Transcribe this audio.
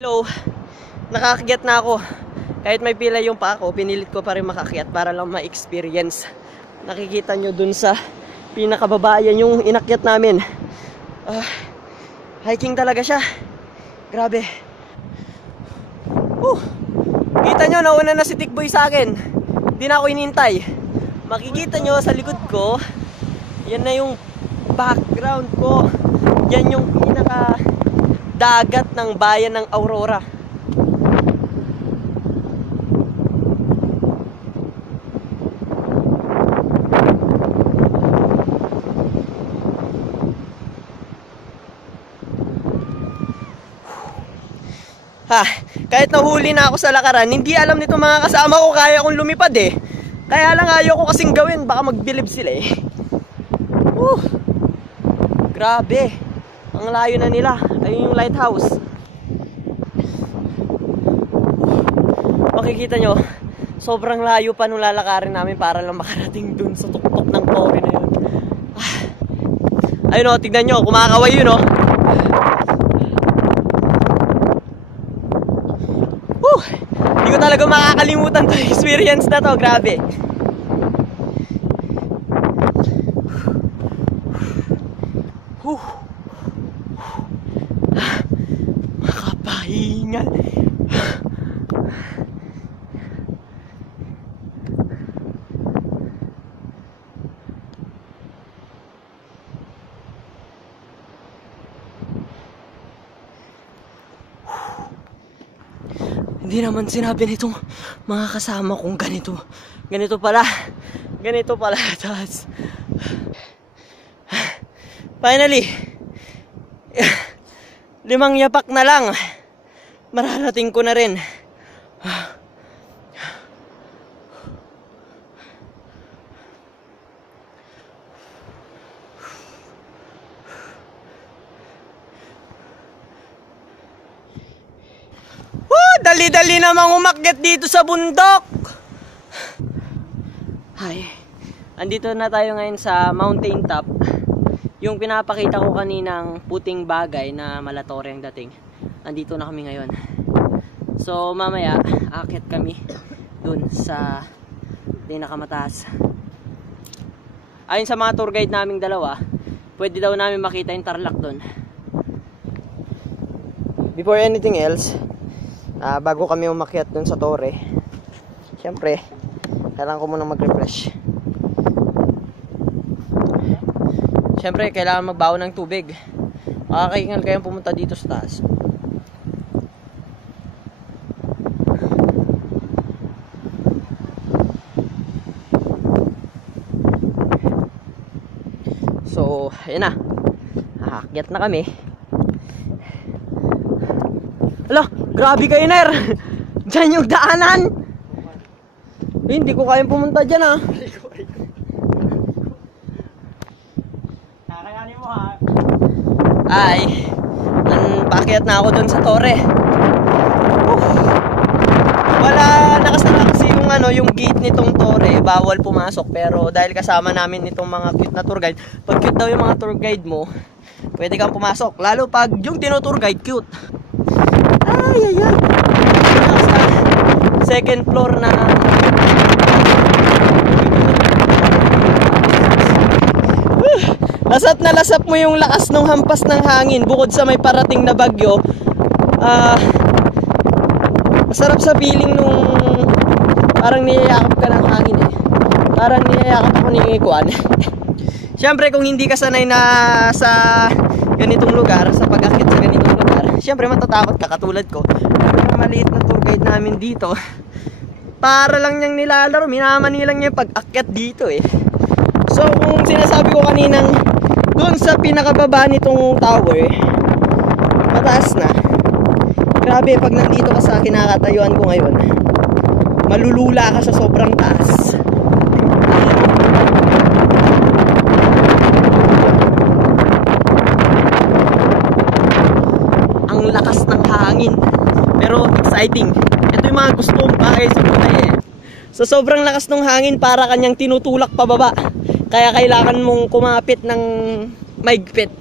Hello, nakaakyat na ako. Kahit may pila yung pa ako, pinilit ko pa rin makakyat para lang ma-experience. Nakikita nyo dun sa pinakababayan yung inakyat namin. Hiking talaga siya. Grabe. Kita nyo, nauna na si Tikboy sa akin. Hindi na ako inintay. Makikita nyo sa likod ko, yan na yung background ko. Yan yung pinaka dagat ng bayan ng Aurora. Kahit nahuli na ako sa lakaran, hindi alam nito mga kasama ko kaya akong lumipad eh. Kaya lang ayaw ko kasing gawin, baka magbilib sila eh. Grabe. Ang layo na nila. Ayun yung lighthouse. Makikita nyo, sobrang layo pa nung lalakarin namin para lang makarating dun sa tuktok ng Torre na yun. Ayun o, tignan nyo, kumakaway yun o. Hindi ko talaga makakalimutan to experience na to. Grabe. Makapahinga. Hindi naman sinabi nitong mga kasama kong ganito. Ganito pala. Ganito pala. Tapos finally, 5 yapak na lang. Mararating ko na rin. Dali-dali namang umakyat dito sa bundok. Andito na tayo ngayon sa mountain top. Yung pinapakita ko kaninang puting bagay na Malatore ang dating. Andito na kami ngayon. So mamaya, aakyat kami dun sa pinakamataas. Ayon sa mga tour guide naming dalawa, pwede daw namin makita yung Tarlac dun. Before anything else, bago kami umakyat dun sa Torre, syempre kailangan ko munang mag-refresh. Syempre kailangan magbaon ng tubig. Makakaingal kayong pumunta dito sa taas. So ayun na, aakyat na kami. Ala, grabe kayo, Ner! Diyan yung daanan! Hindi ko kayang pumunta dyan, ha? Kakayanin mo, ha? Paakyat na ako dun sa Torre. Wala, nakasara kasi yung gate nitong Torre, bawal pumasok. Pero dahil kasama namin itong mga cute na tour guide, pag cute daw yung mga tour guide mo, pwede kang pumasok. Lalo pag yung tino-tour guide, cute. Second floor na lasap na lasap mo yung lakas ng hampas ng hangin. Bukod sa may parating na bagyo, masarap sa feeling nung parang niyayakap ka ng hangin eh. Parang niyayakap ako ni Kuan. Siyempre kung hindi ka sanay na sa ganitong lugar, sa pag-akit sa ganitong lugar, siyempre matatakot ka katulad ko. Pero maliit na tour guide namin dito, para lang niyang nilalaro, minamani lang niya pag-akyat dito eh. So kung sinasabi ko kaninang doon sa pinakababa nitong tower, mataas na. Grabe, pag nandito ka sa kinakatayuan ko ngayon, malulula ka sa sobrang taas. Ang lakas ng hangin, pero exciting. Ito yung mga gusto kong bagay sa buhay eh. Sa sobrang lakas ng hangin, para kanyang tinutulak pababa. Kaya kailangan mong kumapit ng maigpit.